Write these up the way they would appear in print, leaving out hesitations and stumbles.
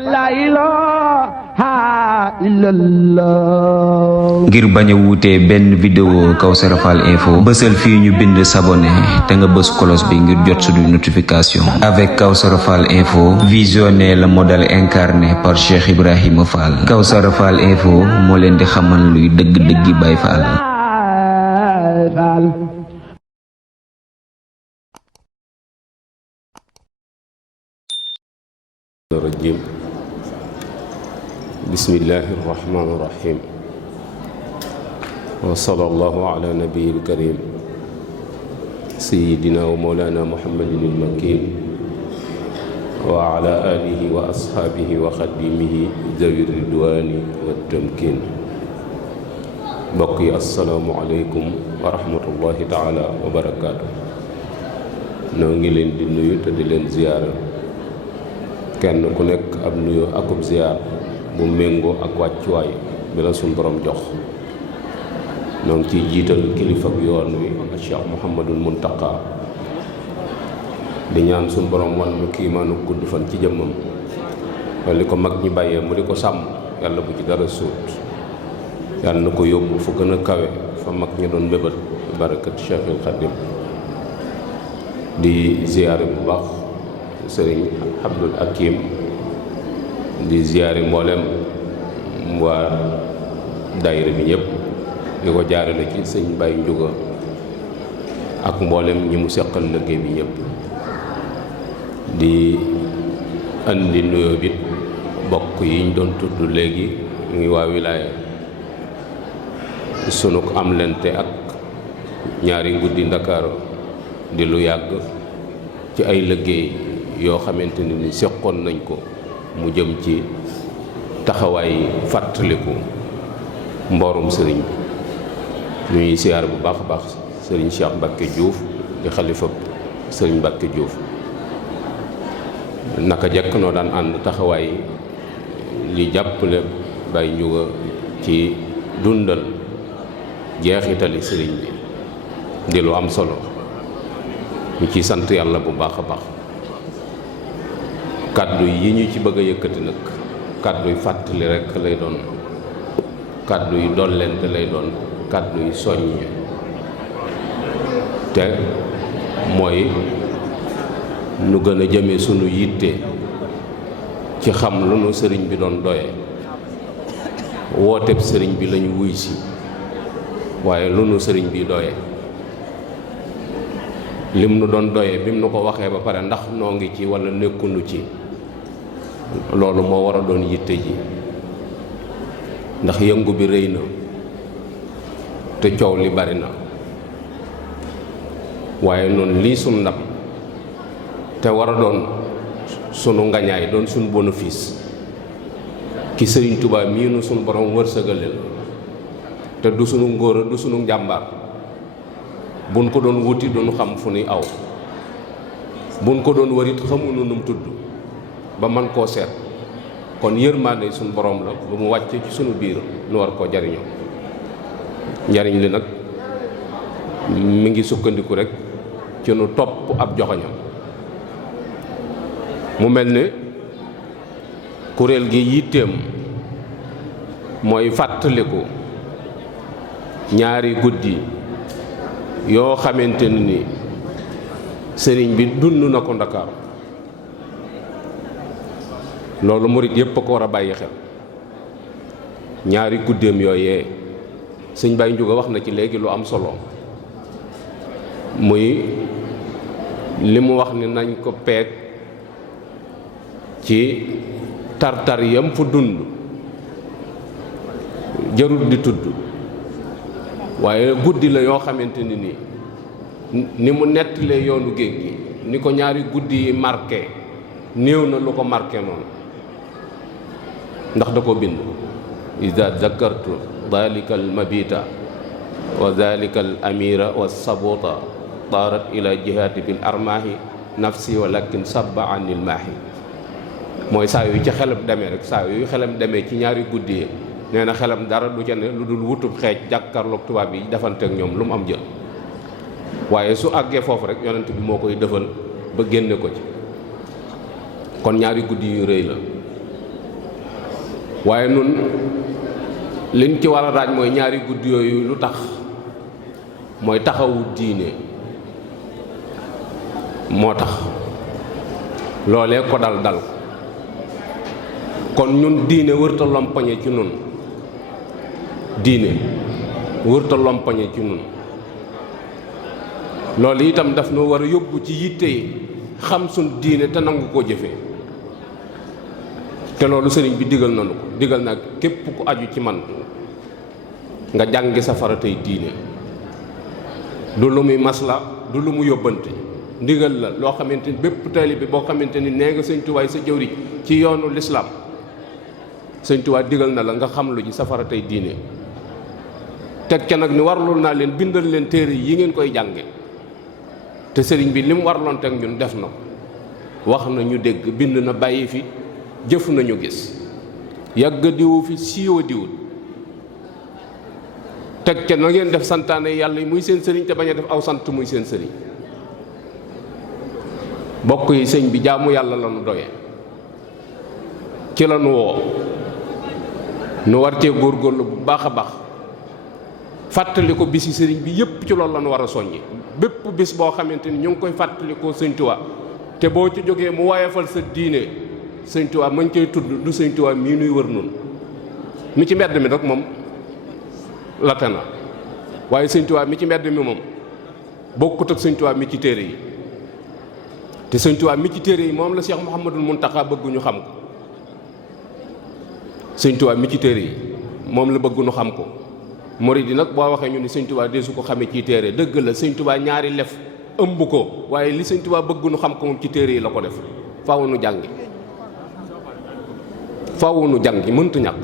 la ilaha illallah. ngir bañ a wuutee benn vidéo Kawsara Fall info bësal fii ñu bind s'abonner te nga bës cloche bi ngir jot suñu notification. Avec Kawsara Fall info, visionnez le modèle incarné par Cheikh Ibrahima Fall. Kawsara Fall info moo leen di xamal luy dëgg-dëggi Baay Fall. rajim bismillahi rahmani rahim wa sallallahu ala nabiyil karim sayyidina wa mawlana muhammadin al-makin wa ala alihi wa ashaabihi wa xadimihi zawi ridwani wa tamkin. mbokk yi assalaamu aleykum wa rahmatullahi taala wa barakaatu. noo ngi leen di nuyu te di leen ziyaara, kenn ku nekk ab nuyu akub ziyaar bu méngoo ak wàccuwaay bi la suñ borom jox. ñoo ngi ciy jiital kilifa bi yoon wi Cheikh Mouhamadul Muntaqa, di ñaan suñ borom wan lu kiimaanu gudd fan ci jëmmam, wala li ko mag ñi bàyyee mu di ko sàmm, yàlla bu ci dara suut, yàlla na ko yóbbu fu gën a kawe fa mag ñi doon mébét barakat Cheikhul Khadim. di ziyaare bu baax sëriñ Abdul Hakim, di ziyaare mboolem waa daayira bi ñëpp, di ko jaarale ci sëñ Baye Njuga ak mboolem ñi mu seqal liggéey bi ñëpp. di andi nuyoo bi bokk yi ñu doon tudd léegi muy waa wilaaya, sunu am lente ak ñaari nguddi Ndakaaru di lu yàgg ci ay liggéey yoo xamante ni seqoon nañ ko mu jëm ci taxawaay fàttaliku mboorum sëriñ bi. ñuy siyaar bu baax a baax sëriñ Cheikh Mbacke Diouf di xalifa sëriñ Mbacke Diouf. naka jekk noo daan ànd taxawaay li jàppale Baye Ndiouga ci dundal jeexitali sëriñ bi di lu am solo, ñu ciy sant yàlla bu baax a baax. kàddu yi ñu ci bëgg a yëkkati nag kàddu yu fàttali rekk lay doon, kàddu yu dollente lay doon, kàddu yu soññe, te mooy nu gën a jëme sunu yitte ci xam lu nu sëriñ bi doon doye. wooteb sëriñ bi lañu wuy si, waaye lu nu sëriñ bi doye, lim nu doon doye bi mu nu ko waxee ba pare ndax noo ngi ci walla nekkunu ci, loolu moo war a doon yitte ji. ndax yëngu bi rëy na te coow li bari na, waaye noonu lii sunu ndam te war a doon sunu ngañaay, doon sunu bénéfice ki sëriñ Tuubaa mii nu sunu borom wërsëgaleel, te du sunu ngóora du sunu njàmbaar. buñ ko doon wuti duñu xam fu nuy aw, buñ ko doon warit xamuñu nu mu tudd ba man koo seet. kon yërmaande suñu borom la bu mu wàcce ci sunu biir nu war koo jariñoo. njariñ li nag mi ngi sukkandiku rek ci nu topp ab joxoñam. mu mel ne kuréel gi yitteem mooy fàttaliku ñaari guddi yoo xamante ni sëriñ bi dund na ko Ndakaaru. loolu murit yépp a ko war a bàyyi xel. ñaari guddeem yooyee sëñ Baye Ndiouga wax na ci léegi lu am solo, muy li mu wax ni nañ ko peeg ci tartar yam fu dund, jarul di tudd, waaye guddi la yoo xamante ni mu nettalee yoonu géej gi, ni ko ñaari guddi yi marqué, néew na lu ko marqué noonu, ndax da ko bind. ida zakartu dalika al mabita wa dalika al amira wa sabota taarat ila jihaati bil armaahi nafsi walakin sabba anil maahi. mooy saa yu ci xelam demee rek, saa yu xelam demee ci ñaari guddi yi, nee na xelam dara du ca ne lu dul wutub xeej jàkkaarloog tubaab yi defante ak ñoom lu mu am jël. waaye su àggee foofu rek yonent bi moo koy defal ba génne ko ci. kon ñaari guddi yu rëy la waaye nun liñ ci war a raaj mooy ñaari guddi yooyu lu tax mooy taxawu diine moo tax loolee ko dal kon ñun diine wërta lompañe ci nun diine wërta lompañe ci nun loolu itam daf nu war a yóbbu ci yitte xam suñ diine te nangu koo jëfee te loolu sëriñ bi digal nanu ko digal na képp ku aju ci man nga jàngi sa faratay diine du lu muy masla du lu mu yóbbante ndigal la loo xamante ni bépp taalibe bi boo xamante ni nee nga sëñ Tuubaa sa jëwriñ ci yoonu lislaam sëñ Tuubaa digal na la nga xam lu ji sa faratay diine teg ca nag ni warlul naa leen bindal leen téere yi ngeen koy jànge te sëriñ bi li mu warloon teg ñun def na ko wax na ñu dégg bind na bàyyi fi jëf nañu gis yàgg diwu fi siiwa diwut teg ca na ngeen def santaane yàlla yi muy seen sëriñ te bañ a def aw sant muy seen sëriñ bokk yi sëñ bi jaamu yàlla la nu doye ci la nu woo nu war cee góorgóorlu bu baax a baax fàttali ko bisi sëriñ bi yépp ci loolu la nu war a soññi bépp bis boo xamante ni ñu ngi koy fàttali ko sëñ Tuubaa te boo ci jógee mu woyefal sa diine sëñ Tuubaa mañ koy tudd du sëñ Tuubaa mii nuy wër noonu mi ci mbedd mi rek moom late na waaye sëñ Tuubaa mi ci mbedd mi moom bokkut ak sëñ Tuubaa mi ci téere yi te sëñ Tuubaa mi ci téere yi moom la Cheikh Mouhamadul Mountakha bëgg ñu xam ko sëñ Tuubaa mi ci téere yi moom la bëgg ñu xam ko murid yi nag boo waxee ñu ni sëñ Tuubaa dee su ko xamee ci téere dëgg la sëñ Tuubaa ñaari lef ëmb ko waaye li sëñ Tuubaa bëgg ñu xam ko moom ci téere yi la ko def faaw nu jàngi faaw nu jàngi mënta ñàkk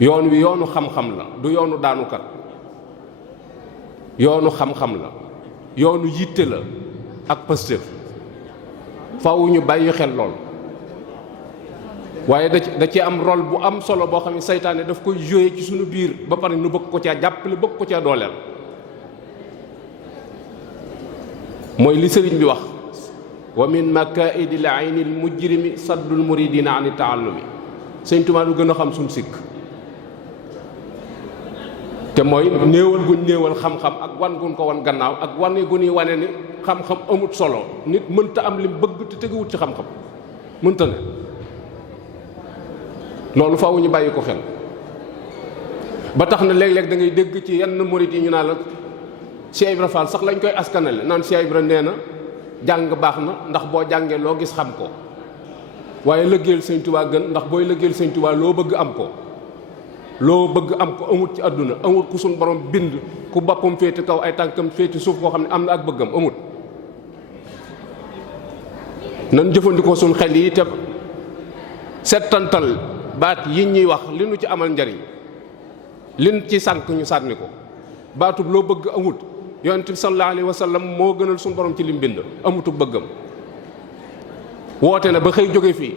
yoon wi yoonu xam-xam la du yoonu daanukat yoonu xam-xam la yoonu yitte la ak Pastef faaw ñu bàyyi xel lool waaye da ci am rôle bu am solo boo xam ne saytaane daf koy joué ci suñu biir ba pare nu bëgg ko caa jàppale bëgg ko caa dooleel mooy li sëriñ bi wax wa min makaidil aynil mujrimi saddul muridina ani taallumi sëñ Tuubaa du gën a xam suñ sikk te mooy néewal guñ néewal xam-xam ak wan guñ ko wan gannaaw ak wane gu ñuy wane ni xam-xam amut solo nit mënta am lim bëgg te teguwut ci xam-xam mënta ne loolu faaw ñu bàyyi ko xel ba tax na léeg-léeg da ngay dégg ci yenn murid yi ñu naa la Cheikh Ibra Fall sax lañ koy askanale naan Cheikh Ibra nee na jàng baax na ndax boo jàngee loo gis xam ko waaye lëggéeyal sëñ Tuubaa gën ndax booy lëggéeyal sëñ Tuubaa loo bëgg am ko loo bëgg am ko amut ci àdduna amut ku suñ borom bind ku boppam féete kaw ay tànkam féete suuf koo xam ne am na ak bëggam amut nan jëfandikoo suñ xel yi te settantal baat yi ñuy wax li nu ci amal njariñ lin ci sànk ñu sànni ko baatub loo bëgg amut yonent bi sallallahu alayhi wa sallam moo gënal suñu borom ci lim bind amutu bëggam woote na ba xëy jóge fii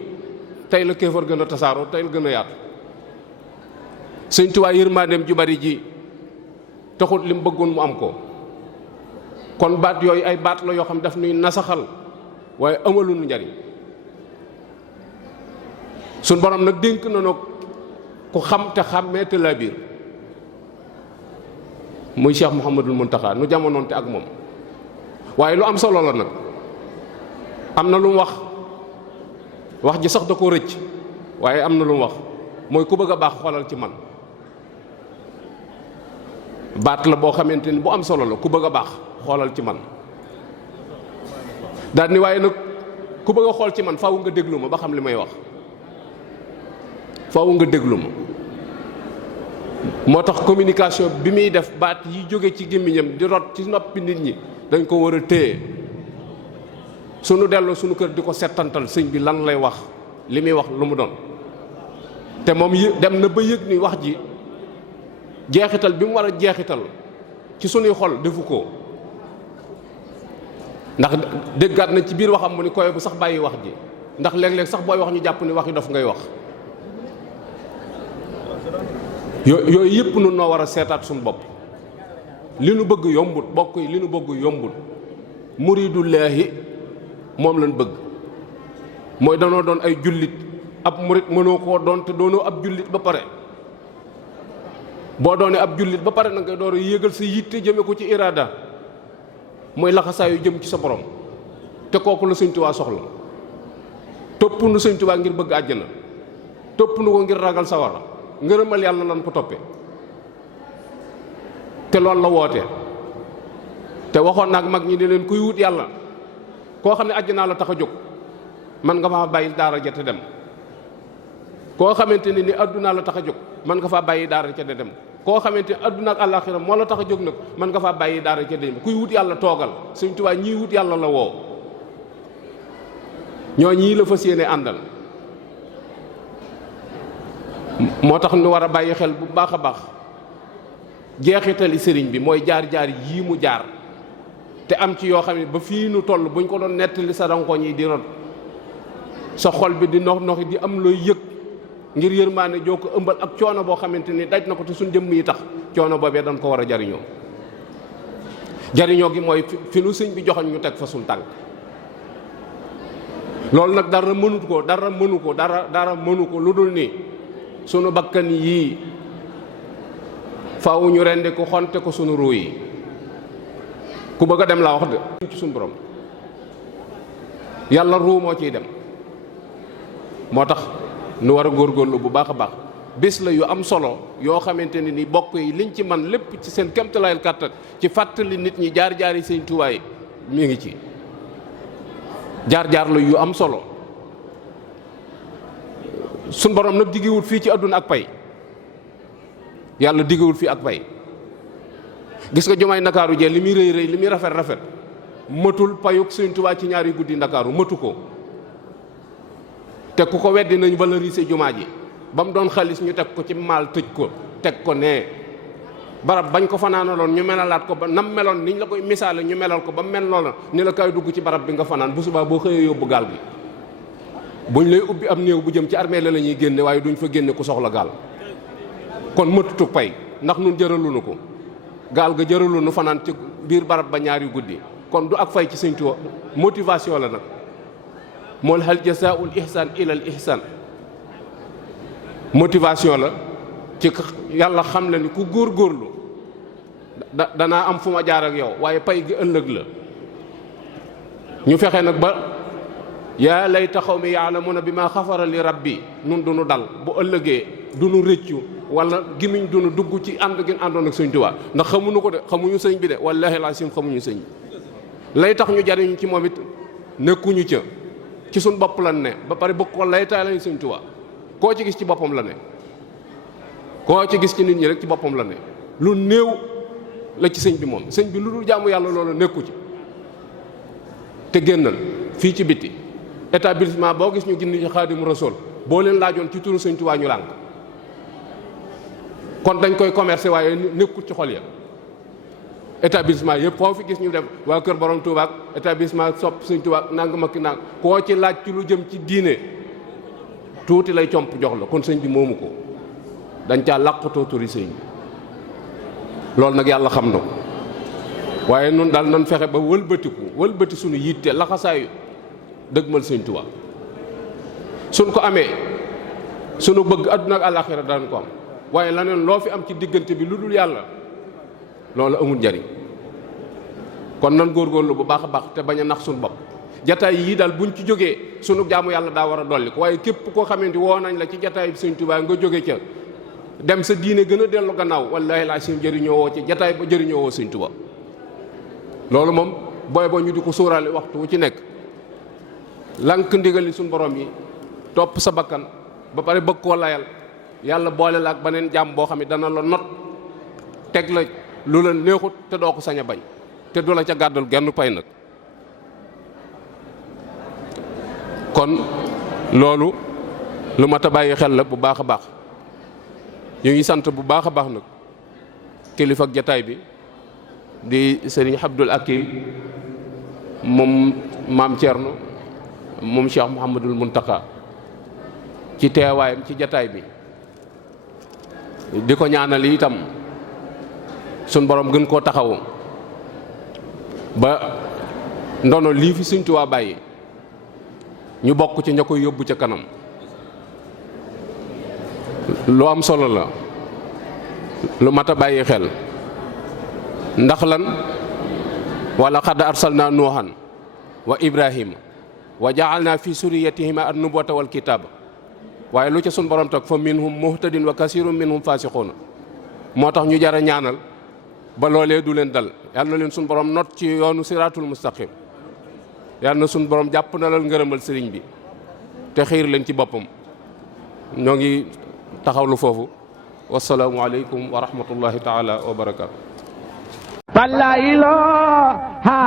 tey la kéefar gën a tasaaroo tey la gën a yaatu sëñ Tuubaa yërmandeem ju bari ji taxut lim bëggoon mu am ko kon baat yooyu ay baat la yoo xam daf nuy nasaxal waaye amaluñu njariñ suñ borom nag dénk na nag ku xam te xàmmee te laa biir muy Cheikh Mouhamadul Mountakha nu jamonoonte ak moom waaye lu am solo la nag am na lu mu wax ji sax da ko rëcc waaye am na lu mu wax mooy ku bëgg a baax xoolal ci man baat la boo xamante ni bu am solo la ku bëgg a baax xoolal ci man daal ni waaye nag ku bëgg a xool ci man faaw nga déglu ma ba xam li may wax faaw nga déglu ma moo tax communication bi muy def baat yi jóge ci gémmiñam di rot ci noppi nit ñi dañ ko war a téye sunu delloo sunu kër di ko settantal sëñ bi lan lay wax li muy wax lu mu doon te moom dem na ba yëg ni wax ji jeexital bi mu war a jeexital ci sunuy xol defu ko ndax déggaat na ci biir waxam mu ni koy bu sax bàyyi wax ji ndax léeg-léeg sax booy wax ñu jàpp ni waxi dof ngay wax yooyu yëpp nun noo war a seetaat suñu bopp li nu bëgg yombut bokk yi li nu bëgg yombut muridullaahi moom lañ bëgg mooy danoo doon ay jullit ab murit mënoo koo doon te doonoo ab jullit ba pare. boo doonee ab jullit ba pare na ngay door a yéegal sa yitte jëme ko ci iraada mooy laxasaayu jëm ci sa borom te kooku la Sëñ Tuubaa soxla. topp nu Sëñ Tuubaa ngir bëgg àjjana, topp nu ko ngir ragal sawara, ngërëmal yàlla lan ko toppe te loolu la woote. te waxoon naag mag ñi di leen kuy wut yàlla koo xam ne àjjanaa la tax a jóg man nga faa bàyyi daara ja te dem. koo xamante ne ni addunaa la tax a jóg man nga faa bàyyi daara ca de dem. koo xamante ne adduna ak àllaaxira moo la tax a jóg nag man nga faa bàyyi daara ca de dem. kuy wut yàlla toogal. Sëñ Tuubaa ñii wut yàlla la woo, ñoo ñii la fas yéene àndal. moo tax ñu war a bàyyi xel bu baax a baax jeexitali sëriñ bi mooy jaar-jaar yii mu jaar te am ci yoo xam ne ba fii nu toll buñ ko doon nettali sa rankoñ yi di rot, sa xol bi di nox noxi di am looy yëg ngir yërmaane joo ko ëmbal ak coono boo xamante ni daj na ko te suñ jëmm yi tax coono boobee dañ ko war a jariñoo. jariñoo gi mooy fi nu sëñ bi joxoñ ñu teg fa suñ tànk. loolu nag dara mënu ko lu dul ni sunu bakkan yii faaw ñu rendi ko xonte ko sunu ruu yi. ku bëgg a dem laa wax de ci sunu borom yàlla ruu moo ciy dem. moo tax nu war a góorgóorlu bu baax a baax. bés la yu am solo yoo xamante ne ni bokk yi liñ ci man lépp ci seen kéemtalaayal kàttan ci fàttali nit ñi jaar-jaar yi Sëñ Tuubaa yi mi ngi ci. jaar-jaar la yu am solo. suñ borom nag diggewul fii ci àdduna ak pay. yàlla diggewul fii ak pay. gis nga jumaay Ndakaaru jee li muy rëy rëy li muy rafet rafet matul payuk Sëñ Tuubaa ci ñaari guddi Ndakaaru matu ko. te ku ko weddi nañ valoriser jumaa ji ba mu doon xaalis ñu teg ko ci maal tëj ko teg ko nee barab bañ ko fanaanaloon ñu melalaat ko ba nam meloon niñ la koy misaale ñu melal ko ba mel noonu ni la kay dugg ci barab bi nga fanaan bu subaa boo xëyee yóbbu gaal gi buñ lay ubbi am néew bu jëm ci armée la ñuy génne waaye duñ fa génne ku soxla gaal. kon mëtutu pay ndax nun jëralunu ko gaal ga jëralunu fanaan ci biir barab ba ñaari guddi kon du ak fay ci Sëñ Tuubaa motivation la nag. mool hal jazaa'ul ihsaan ilal ihsaan motivation la ci yàlla xam la ni ku góorgóorlu danaa am fu ma jaar ak yow waaye pay gi ëllëg la. ñu fexe nag ba yaa layta qawmi ya'lamuuna bimaa xafara li rabbi nun du nu dal bu ëllëgee du nu rëccu wala gimiñ du nu dugg ci ànd gi àndoon ak Sëñ Tuubaa ndax xamuñu ko de xamuñu sëñ bi de wallaahi laasim xamuñu sëñ bi. lay tax ñu jariñu ci moom it nekkuñu ca. ci suñ bopp lan ne ba pare bëgg ko laytaay lañu Sëñ Tuubaa koo ci gis ci boppam la ne koo ci gis ci nit ñi rek ci boppam la ne lu néew la ci sëñ bi moom sëñ bi lu dul jaamu yàlla loolu nekku ci. te génnal fii ci bitti établissement boo gis ñu gindi ci Xaadimu Rasuul boo leen laajoon ci turu Sëñ Tuubaa ñu lànk kon dañ koy commercer waaye nekkul ci xol ya. établissement yëpp foo fi gis ñu dem waa Kër Borom Touba ak établissement sopp Sëñ Tuubaa nangam ak nang koo ci laaj ci lu jëm ci diine tuuti lay comp jox la kon sëñ bi moomu ko dañ caa làqatoo turi sëñ bi loolu nag yàlla xam na ko waaye nun daal nan fexe ba wëlbati suñu yitte laxasaayu dëgmal Sëñ Tuubaa suñ ko amee suñu bëgg àdduna ak àllaaxira daan ko am waaye laneen loo fi am ci diggante bi lu dul yàlla loolu amul njariñ. kon nan góorgóorlu bu baax a baax te bañ a nax suñu bopp jataay yii daal buñ ci jógee sunu jaamu yàlla daa war a dolli ko waaye képp koo xamante woo nañ la ci jataay bi Sëñ Tuubaa nga jóge ca dem sa diine gën a dellu gannaaw wallaahi laa sim jëriñoo woo ci jataay ba jëriñoo woo Sëñ Tuubaa loolu moom booy boo ñu di ko sóoraale waxtu wu ci nekk lank ndigal li suñu borom yi topp sa bakkan ba pare bëgg koo layal yàlla boole la ak beneen jàmm boo xam ne dana la not teg la lu la neexut te doo ko sañ a bañ te du la ca gàddal genn pay nag. kon loolu lu mat a bàyyi xel la bu baax a baax ñu ngi sant bu baax a baax nag kilifa ak jataay bi di sëriñ Abdul Hakim moom maam Thierno moom Cheikh Mouhamadul Muntaka ci teewaayam ci jataay bi di ko ñaanal itam suñ borom gën koo taxawu ba ndono lii fi Sëñ Tuubaa bàyyi ñu bokk ci ña koy yóbbu ca kanam lu am solo la lu mat a bàyyi xel ndax lan wala qad arsalna nuuhan wa ibrahima wa ja'alna fi suriyatihima an-nubuwwata wal kitaba waaye lu ca sun borom tag fa minhum muhtadin wa kasirun minhum fasiquna moo tax ñu jara ñaanal ba loolee du leen dal yàlla na leen sun borom not ci yoonu siratul mustaqim yàlla na sun borom jàpp na lal ngërëmal sëriñ bi te xiir leen ci boppam ñoo ngi taxawlu foofu wasalaamu aleykum wa rahmatullahi taala wa barakaatu. La ilaha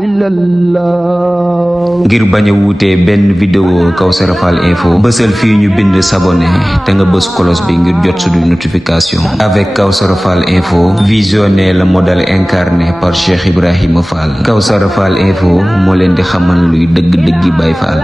illallah. ngir bañ a wuutee benn vidéo Kawsara Fall info bësal fii ñu bind s'abonner te nga bës cloche bi ngir jot suñu notification. Avec Kawsara Fall info, visionnez le modèle incarné par Cheikh Ibrahima Fall. Kawsara Fall info moo leen di xamal luy dëgg-dëggi Baay Fall.